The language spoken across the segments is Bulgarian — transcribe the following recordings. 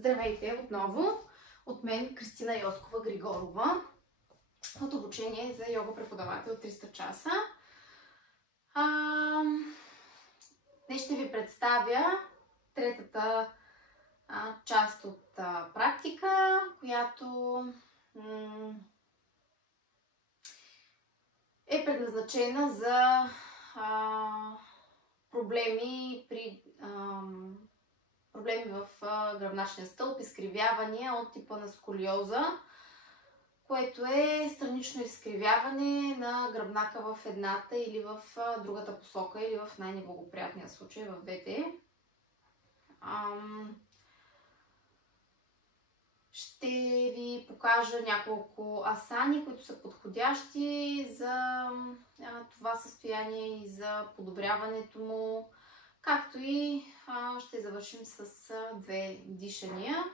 Здравейте отново! От мен Кристина Йоскова Григорова от обучение за йога преподавател 300 часа. Днес ще ви представя третата част от практика, която е предназначена за проблеми в гръбначния стълб, изкривявания от типа на сколиоза, което е странично изкривяване на гръбнака в едната или в другата посока, или в най-неблагоприятния случай в двете. Ще ви покажа няколко асани, които са подходящи за това състояние и за подобряването му, както и ще завършим с две дишания.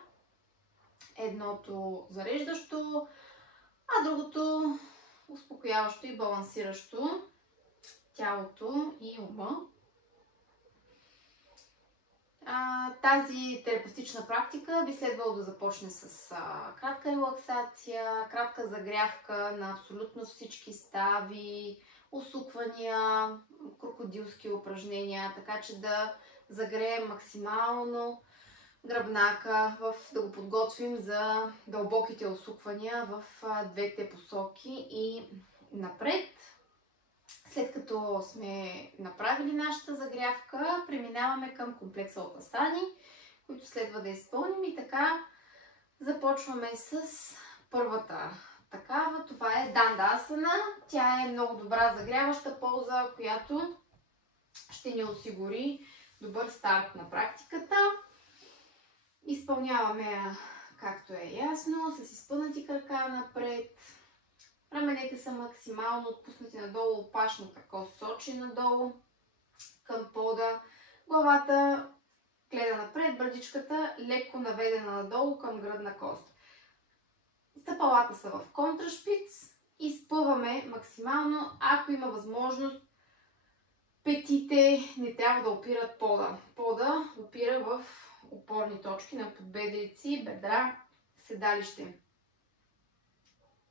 Едното зареждащо, а другото успокояващо и балансиращо тялото и ума. Тази терапевтична практика би следвало да започне с кратка релаксация, кратка загрявка на абсолютно всички стави, усуквания, крокодилски упражнения, така че да загреем максимално гръбнака, да го подготвим за дълбоките усуквания в двете посоки и напред. След като сме направили нашата загрявка, преминаваме към комплекса от асани, които следва да изпълним, и така започваме с първата такава. Това е дандасана. Тя е много добра загряваща поза, която ще ни осигури добър старт на практиката. Изпълняваме я както е ясно, с изпънати крака напред. Раменете са максимално отпуснати надолу, опашната кост сочи надолу към пода. Главата гледа напред, брадичката леко наведена надолу към гръдна кост. Стъпалата са в контрашпиц. Изпъваме максимално, ако има възможност. Петите не трябва да опират пода. Пода опира в опорни точки на подбедрици, бедра, седалище.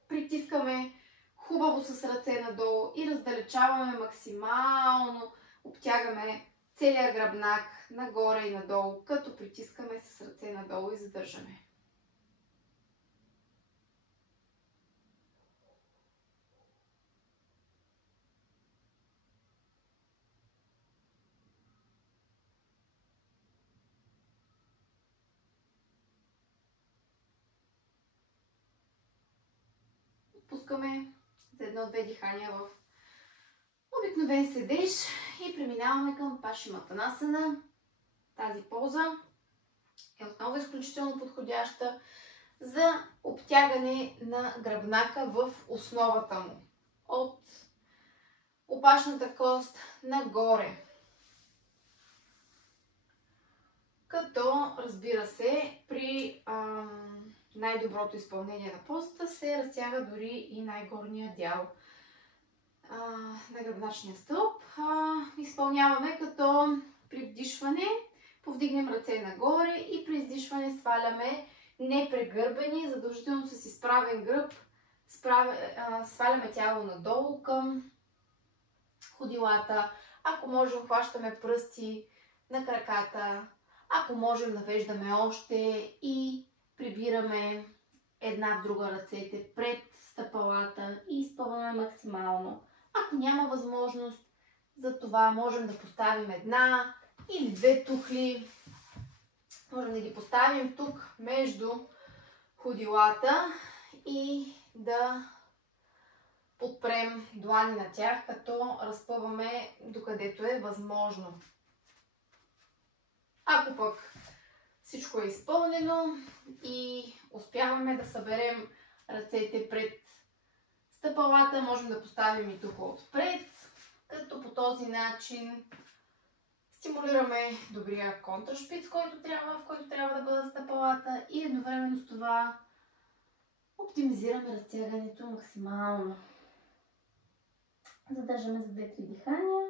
Притискаме хубаво с ръце надолу и раздалечаваме максимално. Обтягаме целия гръбнак нагоре и надолу, като притискаме с ръце надолу и задържаме. Пускаме за едно-две дихания в обикновен седеж и преминаваме към Пашиматанасана. Тази поза е отново изключително подходяща за обтягане на гръбнака в основата му. От опашната кост нагоре. Като, разбира се, при най-доброто изпълнение на позата се разтяга дори и най-горния дял на гръбначния стълб. Изпълняваме като при вдишване повдигнем ръце нагоре и при издишване сваляме непрегърбени, задължително с изправен гръб, сваляме тяло надолу към ходилата. Ако можем, хващаме пръсти на краката. Ако можем, навеждаме още и прибираме една в друга ръцете пред стъпалата и изпълваме максимално. Ако няма възможност за това, можем да поставим една или две тухли. Можем да ги поставим тук между ходилата и да подпрем длани на тях, като разпъваме докъдето е възможно. Ако пък всичко е изпълнено и успяваме да съберем ръцете пред стъпалата, можем да поставим и тухла отпред, като по този начин стимулираме добрия контрашпиц, в който трябва да бъдат стъпалата, и едновременно с това оптимизираме разтягането максимално. Задържаме за 2-3 дихания.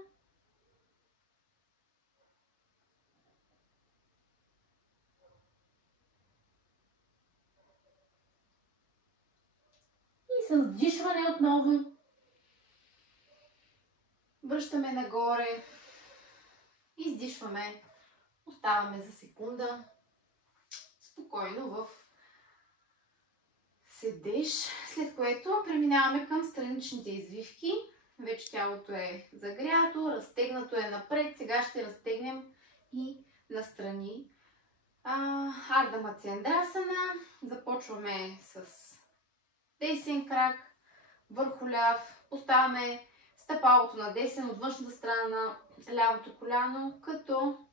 с вдишване отново. Връщаме нагоре. Издишваме. Оставаме за секунда. Спокойно в седеж. След което преминаваме към страничните извивки. Вече тялото е загрято, разтегнато е напред. Сега ще разтегнем и настрани. Ардha Matsyendrasana. Започваме с десен крак върху ляв. Поставяме стъпалото на десен от външната страна на лявото коляно, като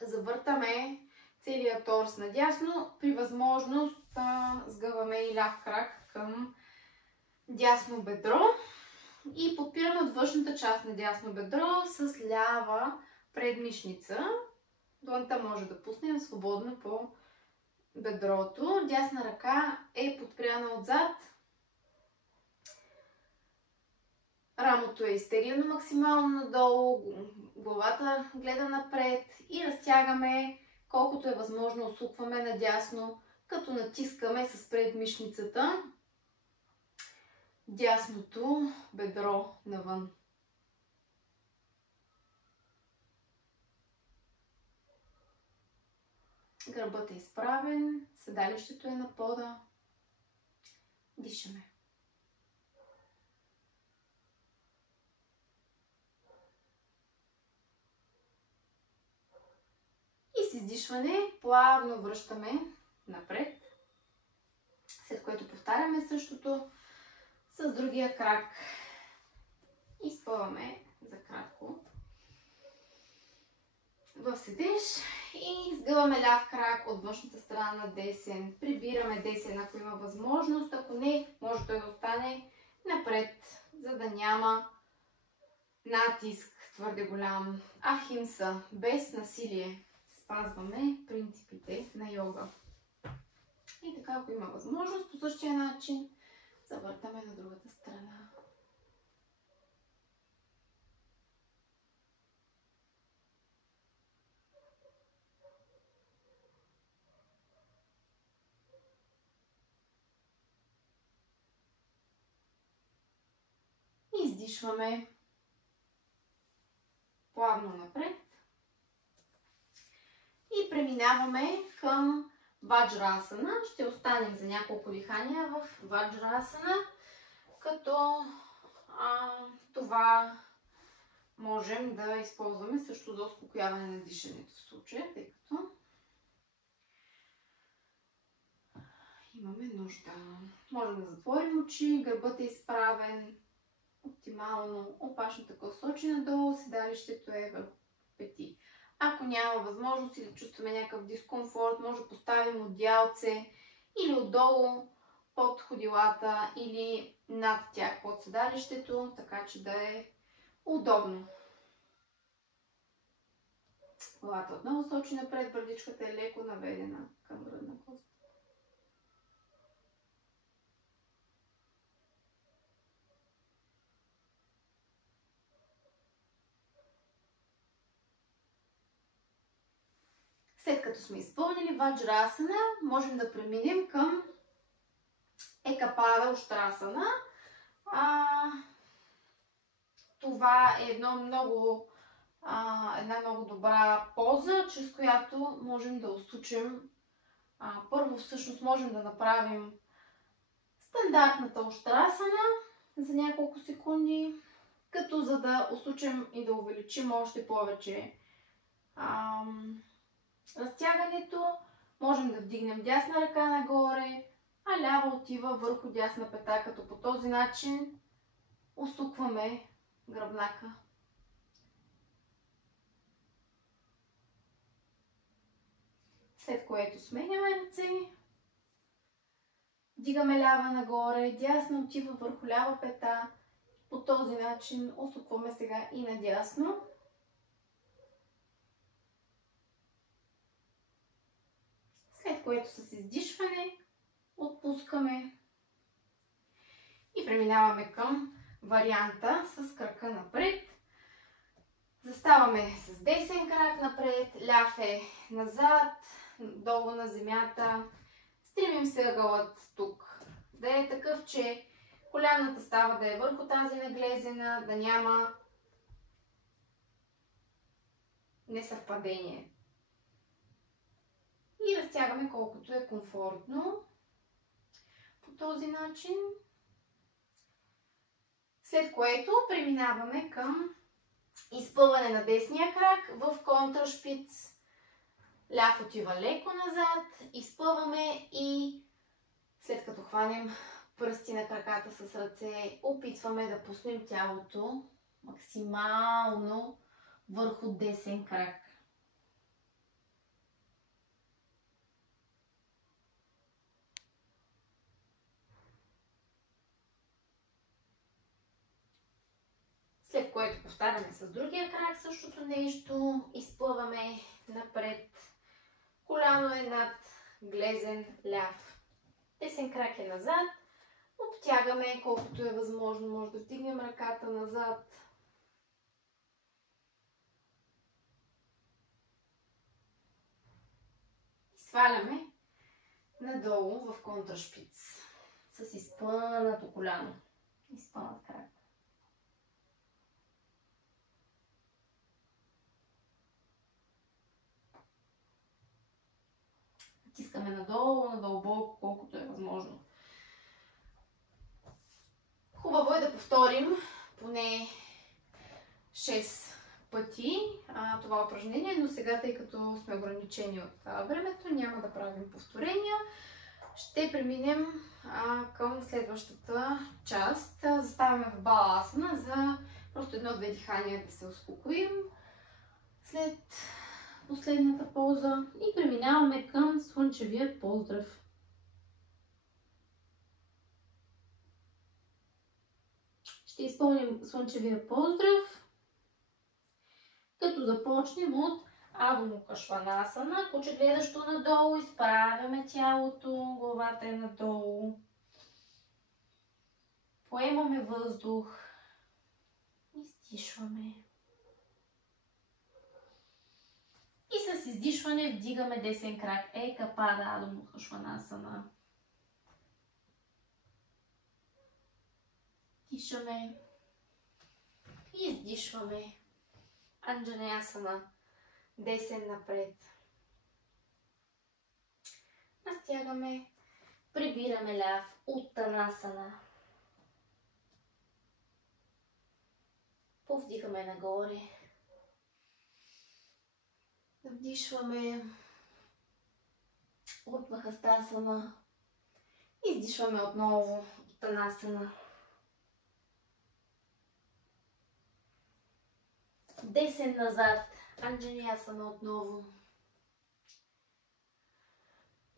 завъртаме целият торс надясно. При възможност сгъваме и ляв крак към дясно бедро и подпираме от външната част на дясно бедро с лява предмишница. Длънта може да пуснем свободно по бедрото. Дясна ръка е подпряна отзад. Рамото е изтеглено максимално надолу, главата гледа напред и разтягаме колкото е възможно, усукваме надясно, като натискаме с предмишницата дясното бедро навън. Гърбът е изправен, седалището е на пода. Дишаме. И с издишване плавно връщаме напред, след което повтаряме същото с другия крак. Изпъваме за кратко в седеж и сгъваме ляв крак от външната страна на десен. Прибираме десен, ако има възможност. Ако не, може той да остане напред, за да няма натиск твърде голям. Ахимса, без насилие. Спазваме принципите на йога. И така, ако има възможност, по същия начин завъртаме на другата страна. Издишваме плавно напред. И преминаваме към Ваджрасана. Ще останем за няколко дихания в Ваджрасана, като това можем да използваме също за успокояване на дишането в случая, тъй като имаме нужда. Можем да затворим очи, гърбът е изправен оптимално, опашната кост сочи надолу, седалището е върху пети. Ако няма възможност или чувстваме някакъв дискомфорт, може да поставим одеялце или отдолу под ходилата или над тях под седалището, така че да е удобно. Главата отново сочи напред, брадичката е леко наведена към гръдна кост. След като сме изпълнили Ваджрасана, можем да преминем към Екапада Уштрасана. Това е една много добра поза, чрез която можем да усучим. Първо всъщност можем да направим стандартната Уштрасана за няколко секунди, като за да усучим и да увеличим още повече разтягането, можем да вдигнем дясна ръка нагоре, а лява отива върху дясна пета, като по този начин усукваме гръбнака. След което сменяме ръце, вдигаме лява нагоре, дясна отива върху лява пета. По този начин усукваме сега и надясно. След което с издишване отпускаме и преминаваме към варианта с крака напред. Заставаме с десен крак напред, ляв е назад, долу на земята. Стремим се ъгълът тук да е такъв, че Коляната става да е върху тази наглезена, да няма несъвпадение. И разтягаме колкото е комфортно по този начин. След което преминаваме към изпъване на десния крак в контрашпиц. Ляв отива леко назад, изпъваме и след като хванем пръсти на краката с ръце, опитваме да пуснем тялото максимално върху десен крак. След което повтаряме с другия крак същото нещо, изплъваме напред, коляно е над глезен ляв, десен крак е назад, обтягаме колкото е възможно, може да вдигнем ръката назад. И сваляме надолу в контрашпиц с изпънато коляно, изпънат крак. Натискаме надолу, надълбоко, колкото е възможно. Хубаво е да повторим поне 6 пъти това упражнение, но сега, тъй като сме ограничени от времето, няма да правим повторения. Ще преминем към следващата част. Заставаме в баласана за просто едно-две дихания да се успокоим след последната поза и преминаваме към слънчевия поздрав. Ще изпълним слънчевия поздрав, като започнем от Адо Мукха Сванасана. Куче гледащо надолу, изправяме тялото, главата е надолу. Поемаме въздух, издишваме. И с издишване вдигаме десен крак. Ека пада Адо Мукха Сванасана. Дишаме. И издишваме. Анджанеясана. Десен напред. Разтягаме. Прибираме ляв. Уттанасана. Повдигаме нагоре. Вдишваме. Урдвахастасана. Издишваме отново. Уттанасана. Десен назад. Анджанеясана отново.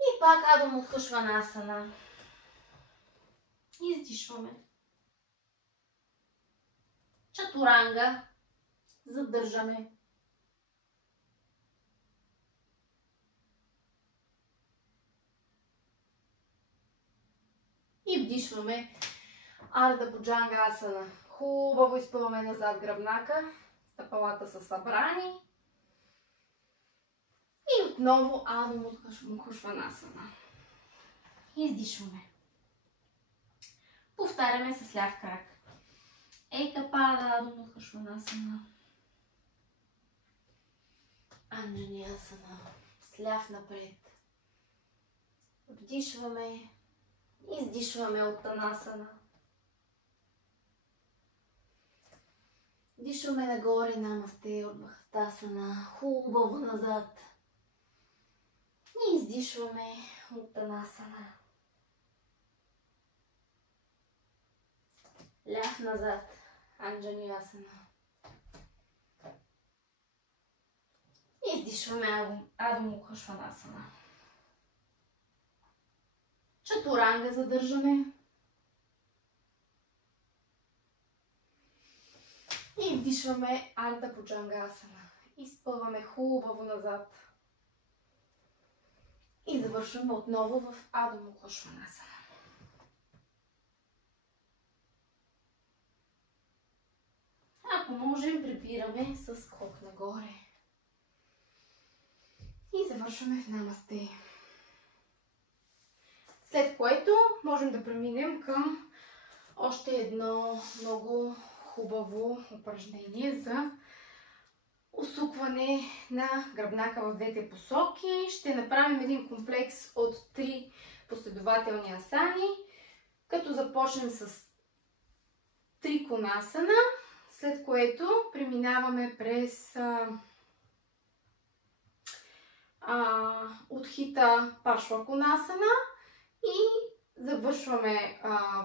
И пак Адо Мукха Сванасана. Издишваме. Чатуранга. Задържаме. И вдишваме Арда Бhuджанга Асана. Хубаво изпъваме назад гръбнака. Стъпалата са събрани. И отново Адо Мукха Сванасана. Издишваме. Повтаряме с ляв крак. Ека пада Адо Мукха Сванасана. Анджанеясана. С ляв напред. Вдишваме. Издишваме Уттанасана. Дишваме нагоре, намасте, Урдвахастасана. Хубаво назад. И издишваме Уттанасана. Ляв назад. Анджанеясана. Издишваме Адо Мукха Сванасана. Чатуранга задържаме. И вдишваме Арда Бhuджанга Асана. Изпъваме хубаво назад. И завършваме отново в Адо Мукха Сванасана. Ако можем, прибираме с скок нагоре. И завършваме в намасте. След което можем да преминем към още едно много хубаво упражнение за усукване на гръбнака в двете посоки. Ще направим един комплекс от 3 последователни асани, като започнем с Триконасана, след което преминаваме през Утхита Паршваконасана и завършваме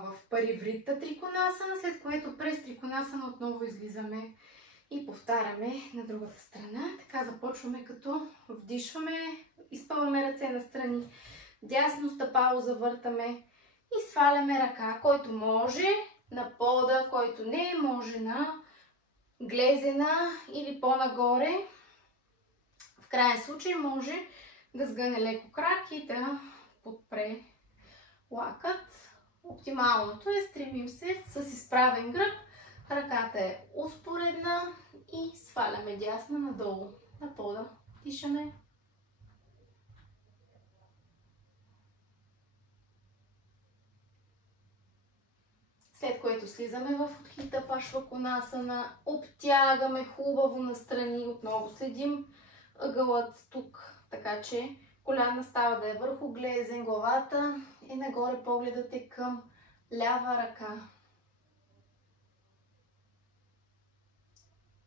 в Париврита Триконасана, след което през Триконасана отново излизаме и повтаряме на другата страна. Така започваме, като вдишваме, изпъваме ръце настрани, дясно стъпало завъртаме и сваляме ръка, който може на пода, който не може на глезена или по-нагоре. В крайен случай може да сгъне леко крак и да подпре лакът. Оптималното е, стремим се с изправен гръб, ръката е успоредна и сваляме дясна надолу на пода. Дишаме. След което слизаме в Утхита Пашваконасана, обтягаме хубаво настрани, отново следим ъгълът тук, така че коляна става да е върху глезен, главата е нагоре, погледът е към лява ръка.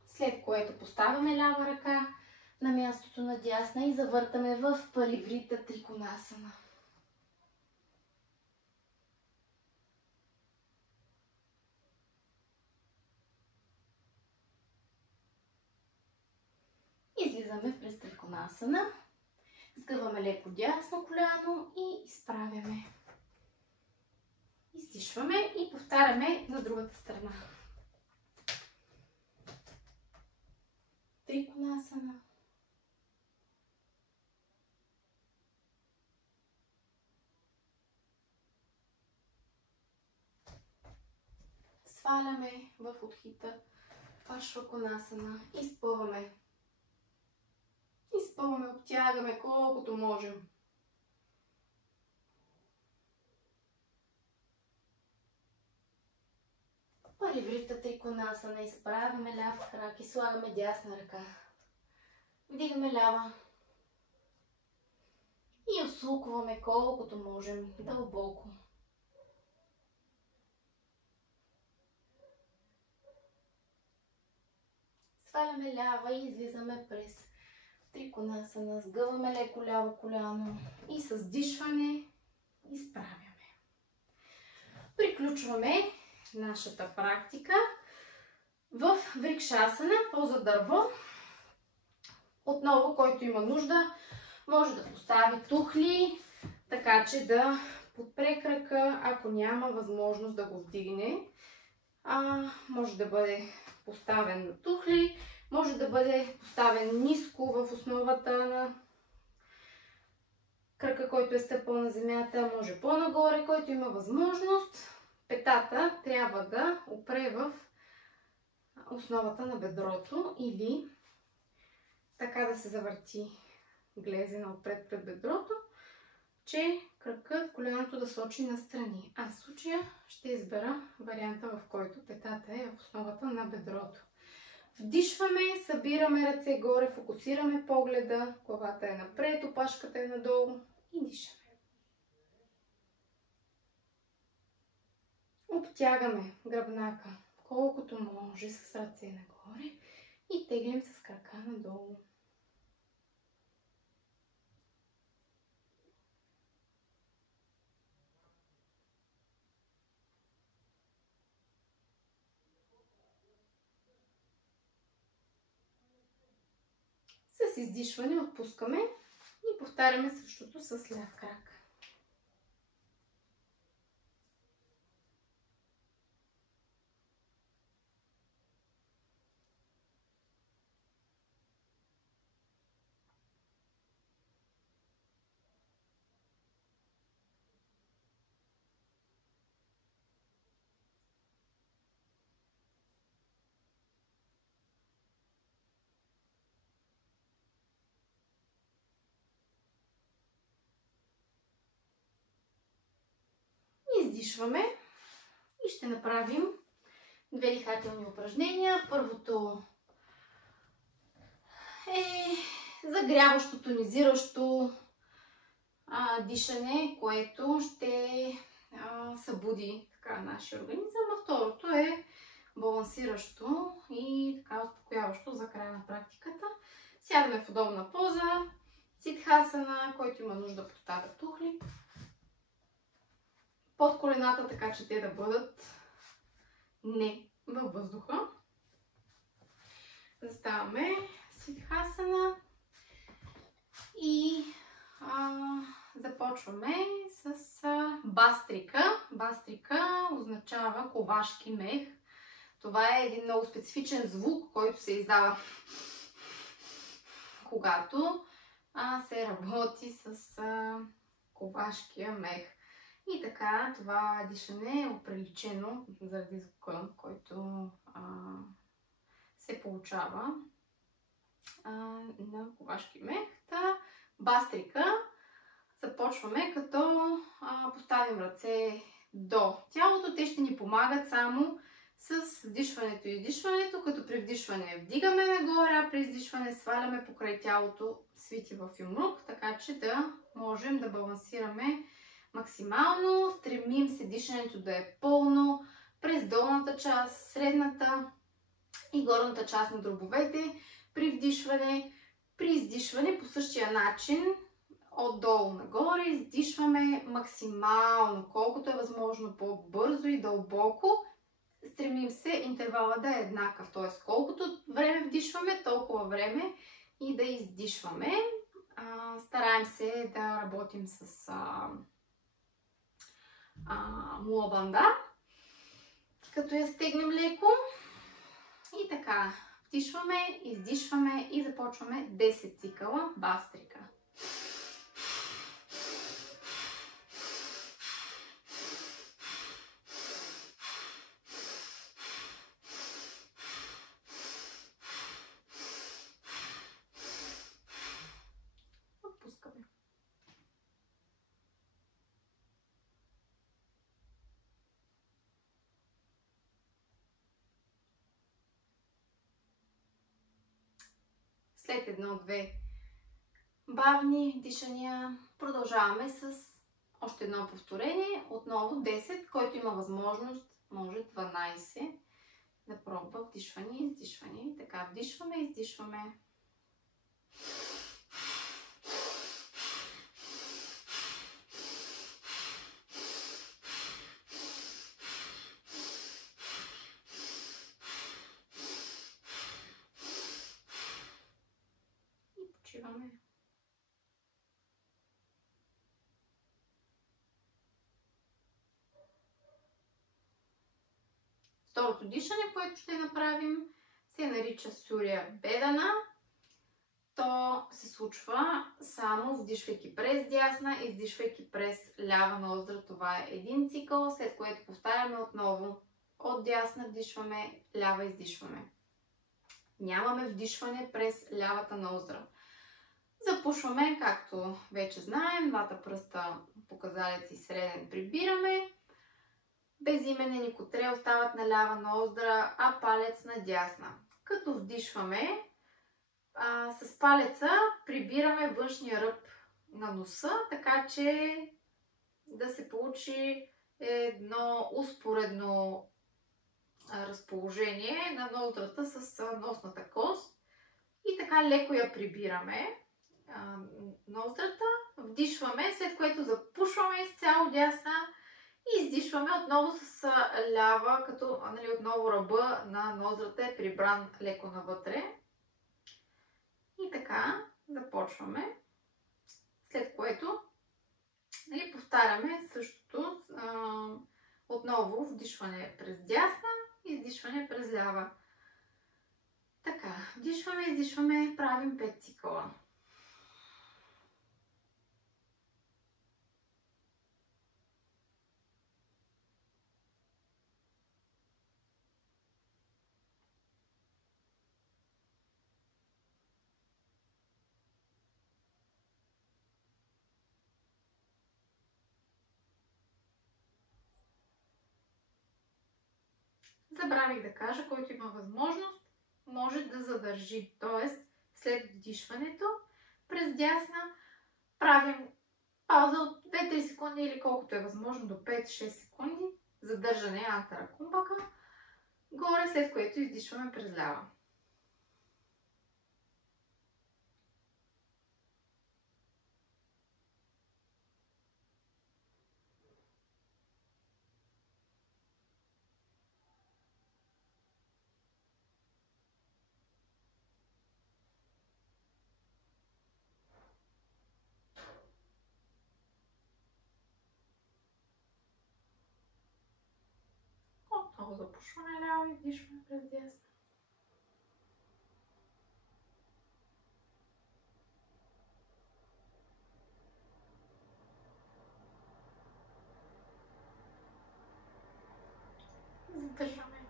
След което поставяме лява ръка на мястото на дясна и завъртаме в Париврита Триконасана. Излизаме през Триконасана, сгъваме леко дясно коляно и изправяме. Издишваме и повтаряме на другата страна. Триконасана. Сваляме в Утхита Пашваконасана, изпъваме. Изпълваме, обтягаме колкото можем. Париврита Триконасана, изправяме ляв крак и слагаме дясна ръка. Вдигаме лява. И усукваме колкото можем дълбоко. Сваляме лява и излизаме през Триконасана, сгъваме леко ляво коляно и с дишване изправяме. Приключваме нашата практика в Врикшасана, поза дърво. Отново, който има нужда, може да постави тухли, така че да подпре крака, ако няма възможност да го вдигне. Може да бъде поставен на тухли, може да бъде поставен ниско в основата на крака, който е стъпал на земята, може по-нагоре, който има възможност. Петата трябва да опре в основата на бедрото или така да се завърти глезена отпред пред бедрото, че кракът, коляното да сочи настрани. Аз в случая ще избера варианта, в който петата е в основата на бедрото. Вдишваме, събираме ръце горе, фокусираме погледа, главата е напред, опашката е надолу и дишаме. Обтягаме гръбнака колкото може с ръце нагоре и теглим с крака надолу. С издишване отпускаме и повтаряме същото с ляв крак. Издишваме и ще направим две дихателни упражнения. Първото е загряващо, тонизиращо дишане, което ще събуди така нашия организъм. А второто е балансиращо и така успокояващо за края на практиката. Сядаме в удобна поза, сидхасана, който има нужда поставя тухли под колената, така че те да бъдат не във въздуха. Заставаме сидхасана и започваме с бастрика. Бастрика означава ковашки мех. Това е един много специфичен звук, който се издава когато се работи с ковашкия мех. И така, това дишане е оприличено заради звука, който се получава на ковашки мех. Бастрика започваме като поставим ръце до тялото. Те ще ни помагат само с вдишването и издишването, като при вдишване вдигаме нагоре, а при издишване сваляме покрай тялото свити в юмрук, така че да можем да балансираме максимално. Стремим се дишането да е пълно през долната част, средната и горната част на дробовете. При вдишване, при издишване по същия начин отдолу нагоре издишваме максимално, колкото е възможно по-бързо и дълбоко. Стремим се интервала да е еднакъв, т.е. колкото време вдишваме, толкова време и да издишваме. Стараем се да работим с мула банда, като я стегнем леко. И така, вдишваме, издишваме и започваме 10 цикъла бастрика. Отпускаме. След едно-две бавни дишания продължаваме с още едно повторение. Отново 10, който има възможност, може 12 да пробва вдишване и издишване. И така, вдишваме, издишваме. И почиваме. Второто дишане, което ще направим, се нарича Суря Бедана. То се случва само вдишвайки през дясна и издишвайки през лява ноздра. Това е един цикъл, след което повтаряме отново. От дясна вдишваме, лява издишваме. Нямаме вдишване през лявата ноздра. Запушваме, както вече знаем, двата пръста показалец и среден прибираме. Безименен и котре остават на лява ноздра, а палец на дясна. Като вдишваме, с палеца прибираме външния ръб на носа, така че да се получи едно успоредно разположение на ноздрата с носната кост. И така леко я прибираме ноздрата, вдишваме, след което запушваме изцяло дясна и издишваме отново с лява, като отново ръба на ноздрата е прибран леко навътре. И така започваме, след което повтаряме същото, отново вдишване през дясна, издишване през лява. Така, вдишваме, издишваме, правим 5 цикъла. Забравих да кажа, който има възможност, може да задържи. Тоест, след вдишването, през дясна правим пауза от 2-3 секунди или колкото е възможно до 5-6 секунди. Задържане антара кумбака. Горе, след което издишваме през лява. Отново запушваме ляво и вдишваме през дясно. Задържаме.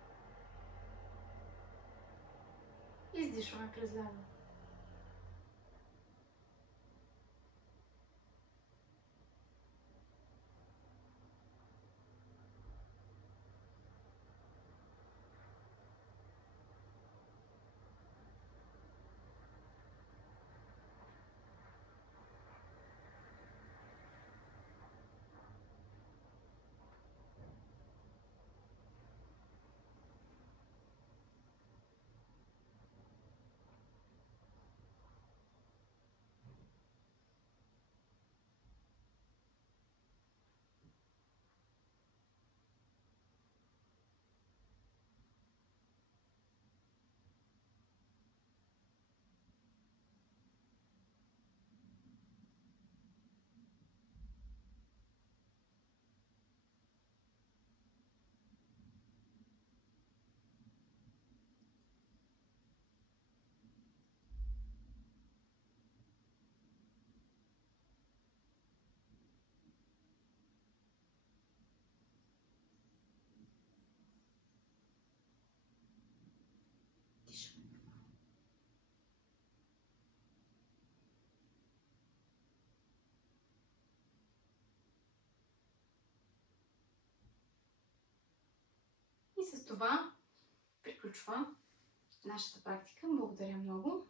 Издишваме през ляво. И с това приключва нашата практика. Благодаря много.